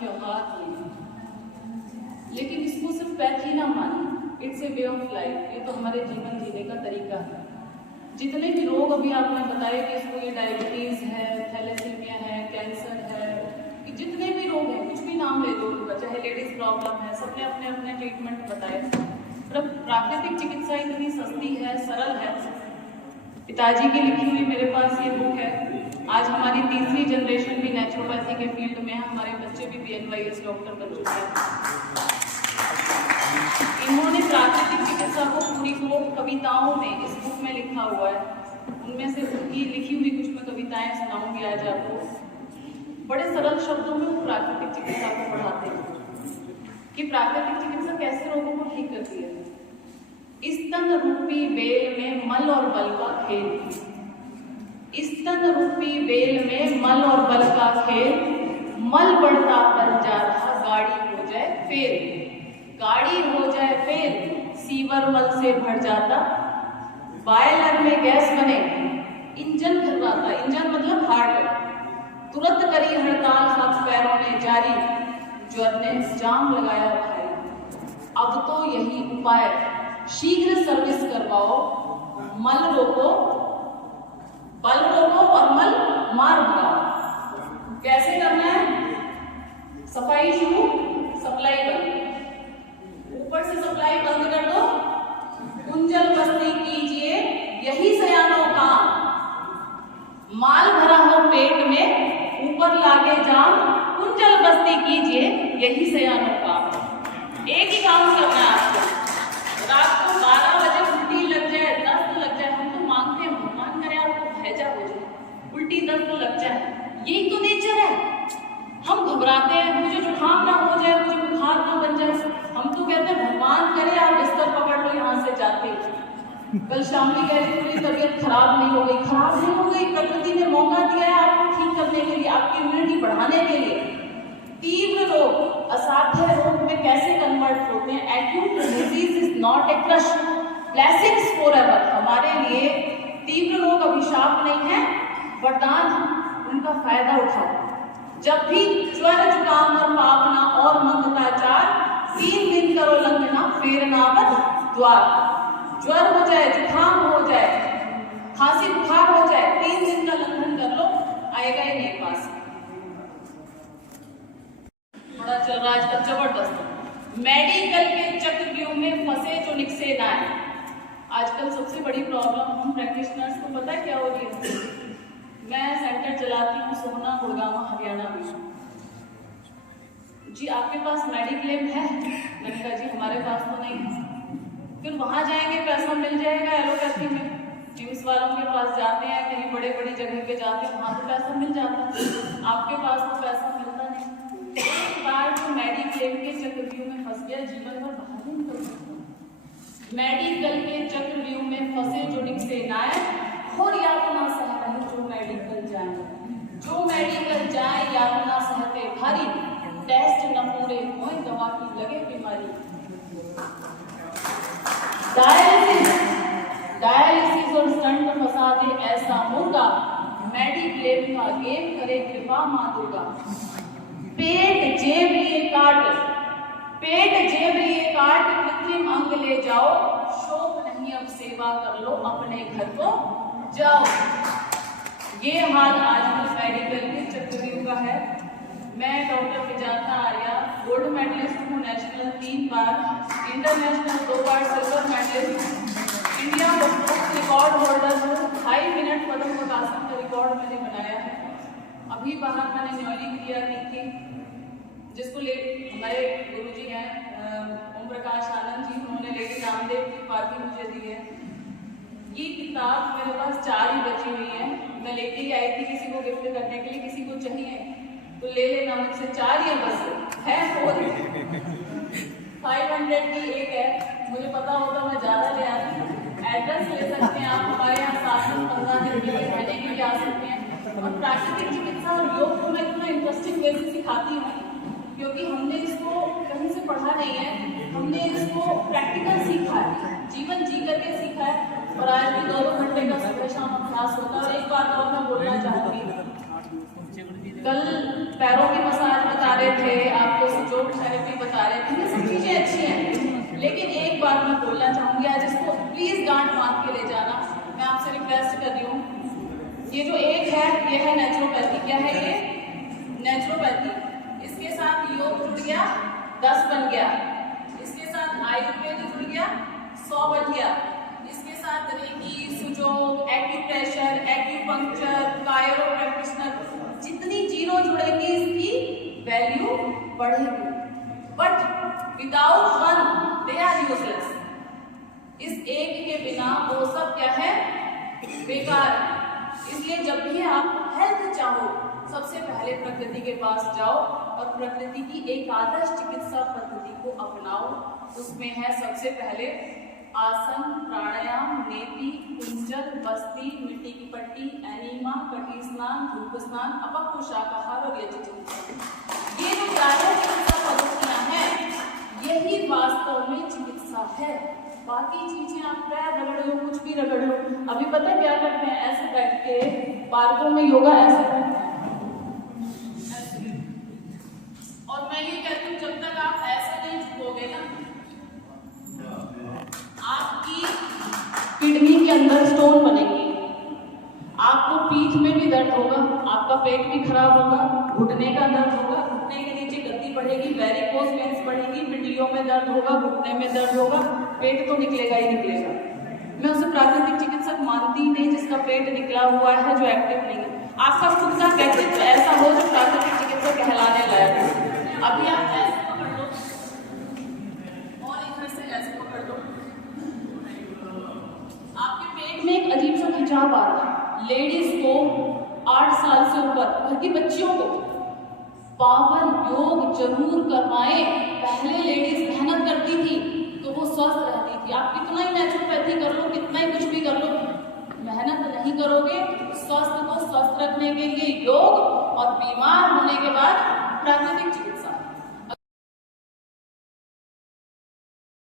त्योहार नहीं है, लेकिन इसको सिर्फ पैथ ही ना माने, it's a way of life. ये तो हमारे जीवन जीने का तरीका है। जितने भी रोग अभी आपने बताए कि इसको ये डायबिटीज़ है, थैलेसीमिया है, कैंसर है, कि जितने भी रोग हैं, कुछ भी नाम ले दो उनका, चाहे लेडीज प्रॉब्लम है, सबने अपने अपने ट्रीटमेंट बताए। पर प्राकृतिक चिकित्सा इतनी सस्ती है, सरल है। पिताजी की लिखी हुई मेरे पास ये बुक है। आज हमारी तीसरी जनरेशन भी नेचुरोपैथी के फील्ड में है, हमारे बच्चे भी BNYS डॉक्टर बन चुके हैं। इन्होंने प्राकृतिक चिकित्सा को पूरी को कविताओं में इस बुक में लिखा हुआ है। उनमें से उनकी लिखी हुई कुछ मैं कविताएं सुनाऊंगी आज आपको। बड़े सरल शब्दों में वो प्राकृतिक चिकित्सा को पढ़ाते हैं कि प्राकृतिक चिकित्सा कैसे रोगों को ठीक करती है। इस तन रूपी बेल में मल और बल का खेल, इस तन रूपी बेल में मल और बल का खेल, मल बढ़ता बन जा रहा गाड़ी हो जाए फेल, गाड़ी हो जाए फेल, सीवर मल से भर जाता, बॉयलर में गैस बने, इंजन घबराता, इंजन मतलब हार्ट, तुरंत करी हड़ताल हाथ पैरों ने जारी, ज्वर ने जाम लगाया भाई। अब तो यही उपाय, शीघ्र सर्विस करवाओ, मल रोको, बल रोको और मल मार भगाओ। कैसे करना है? सफाई शुरू, सप्लाई बंद। ऊपर से सप्लाई बंद कर दो, कुंजल बस्ती कीजिए यही सयानों का, माल भरा हो पेट में ऊपर लागे जाम, कुंजल बस्ती कीजिए यही सयानों का। एक ही काम करना है आपको, रात को 12 बजे उल्टी लग जाए, दस्त लग जाए, हम तो मांगते हैं भगवान करे आपको हैजा हो जाए, उल्टी दस्त लग जाए, यही तो नेचर है। हम घबराते हैं, मुझे जुकाम ना हो जाए, मुझे बुखार ना बन जाए, हम तो कहते हैं भगवान करे आप बिस्तर पकड़ लो यहाँ से जाते। कल शाम भी कह रही थोड़ी तबीयत खराब नहीं हो गई, खराब नहीं हो गई, प्रकृति ने मौका दिया है आपको ठीक करने के लिए, आपकी इम्यूनिटी बढ़ाने के लिए। तीव्र रोग असाध्य रोग में कैसे कन्वर्ट होते हैं? Acute disease is not a crush, blessings forever. हमारे लिए तीव्र रोग अभिशाप नहीं है, वरदान, उनका फायदा उठाओ। जब भी ज्वर जुकाम और पावना और मंगताचार, 3 दिन करो लंघना फेर नावत द्वार। ज्वर हो जाए, जुकाम हो जाए, खांसी बुखार हो जाए, 3 दिन का लंघन कर लो, आएगा ही नहीं पास। बड़ा चल रहा है आजकल जबरदस्त। मेडिकल के चक्रव्यूह में फंसे जो निकसे ना है। आजकल सबसे बड़ी प्रॉब्लम हम प्रैक्टिशनर्स को पता है क्या हो रही है? मैं सेंटर चलाती हूँ सोहना, गुड़गांव, हरियाणा में। जी आपके पास मेडिक्लेम है? मैंने कहा जी हमारे पास तो नहीं है। फिर वहाँ जाएंगे पैसा मिल जाएगा एलोपैथी में, टीम्स वालों के पास जाते हैं, कहीं बड़े बड़ी जगह पे जाते हैं, वहाँ तो पैसा मिल जाता है, आपके पास तो पैसा मिलता नहीं। एक बार जो मेडिक्लेम के चक्रव्यूह में फंस गया, जीवन भर बाहर नहीं निकल सकता। मेडिकल के चक्रव्यूह में फंसे जो निकसे नाए, और यातना सह रहे जो मेडिकल जाए, जो मेडिकल जाए यातना सहते भारी, टेस्ट न पूरे हो दवा की लगे बीमारी। डायलिसिस और स्टंट फंसा दे ऐसा मुर्गा, मेडिक्लेम का गेम करे कृपा मां दुर्गा। पेट जेब लिए काट, पेट जेब लिए काट, कृत्रिम अंग ले जाओ, शोक नहीं अब सेवा कर लो, अपने घर को जाओ। ये हाल आजकल मेडिकल के चक्रव्यूह का है। मैं doctor Vijata Arya, gold medalist हूँ नेशनल 3 बार, इंटरनेशनल 2 बार silver medalist, India book record holder हूँ। 2.5 मिनट पद्म पद्मासन का रिकॉर्ड मैंने बनाया है। अभी बाहर मैंने न्यूली क्रिया की थी, जिसको ले हमारे गुरुजी हैं ओम प्रकाश आनंद जी, उन्होंने लेडी रामदेव की उपाधि मुझे दी है। ये किताब मेरे पास 4 ही बची हुई है, मैं लेके ही आई थी किसी को गिफ्ट करने के लिए, किसी को चाहिए तो ले लेना मुझसे। 4 ही बस है, 500 की एक है, मुझे पता होता मैं ज़्यादा ले आती। एड्रेस ले सकते हैं आप, हमारे यहाँ 7 से 15 दिन के लिए रहने के लिए आ सकते हैं। और प्राकृतिक चिकित्सा और योग को मैं इतना इंटरेस्टिंग वे से सिखाती हूँ, क्योंकि हमने इसको कहीं से पढ़ा नहीं है, हमने इसको प्रैक्टिकल सीखा है, जीवन जी करके सीखा है। और आज भी 2-2 घंटे का सुबह शाम अभ्यास होता है। और एक बात और मैं बोलना चाहूँगी, कल पैरों की मसाज बता रहे थे, आपको सुजोग थेरेपी बता रहे थे, ये सब चीजें अच्छी हैं, लेकिन एक बात मैं बोलना चाहूंगी, आज इसको प्लीज गांठ बांध के ले जाना, मैं आपसे रिक्वेस्ट कर रही हूँ। ये जो एक है, ये है नेचुरोपैथी। क्या है ये? नेचुरोपैथी। इसके साथ योग जुड़ गया, 10 बन गया। इसके साथ आयुर्वेद जुड़ गया, 100 बन गया। इसके साथ reiki, sujok, acupressure, acupuncture, chiro practitioner, जितनी जीरो जुड़ेगी इसकी वैल्यू बढ़ेगी। But without one they are useless. इस एक के बिना वो सब क्या है? बेकार है। इसलिए जब भी आप हेल्थ चाहो, सबसे पहले प्रकृति के पास जाओ और प्रकृति की एक आदर्श चिकित्सा पद्धति को अपनाओ। उसमें है सबसे पहले आसन, प्राणायाम, नेति, कुंजल, बस्ती, मिट्टी की पट्टी, एनीमा, कटी स्नान, धूप स्नान, अपक्व शाकाहार और यज्ञ चिकित्सा। ये जो चारों चिकित्सा पद्धतियां हैं, यही वास्तव में चिकित्सा है। बाकी चीजें आप पैर रगड़ लो, कुछ भी रगड़ लो। अभी पता है क्या करते हैं? ऐसे बैठ के पार्कों में योगा ऐसे करते हैं, ऐसे। और मैं ये कहती हूँ, जब तक आप ऐसे नहीं झुकोगे ना, आपकी किडनी के अंदर स्टोन बनेंगे, आपको पीठ में भी दर्द होगा, आपका पेट भी खराब होगा, घुटने का दर्द होगा, घुटने के नीचे गद्दी बढ़ेगी, वेरिकोज वेन्स बढ़ेगी, पिंडलियों में दर्द होगा, घुटने में दर्द होगा, पेट तो निकलेगा ही निकलेगा। मैं उसे प्राकृतिक चिकित्सक मानती ही नहीं जिसका पेट निकला हुआ है, जो एक्टिव नहीं है। आपका खुद का व्यक्तित्व ऐसा हो जो प्राकृतिक चिकित्सक कहलाने लायक है। अभी आप ऐसे पकड़ लो और इधर से ऐसे पकड़ लो, आपके पेट में एक अजीब सा खिंचाव आ रहा है। लेडीज को 8 साल से ऊपर, घर की बच्चियों को पावर योग जरूर करवाएं। पहले लेडीज मेहनत करती थी तो वो स्वस्थ रहती थी। आप कितना ही नेचुरोपैथी कर लो, कितना ही कुछ भी कर लो, मेहनत नहीं करोगे। स्वास्थ्य को स्वस्थ रखने के लिए योग और बीमार होने के बाद प्राकृतिक चिकित्सा।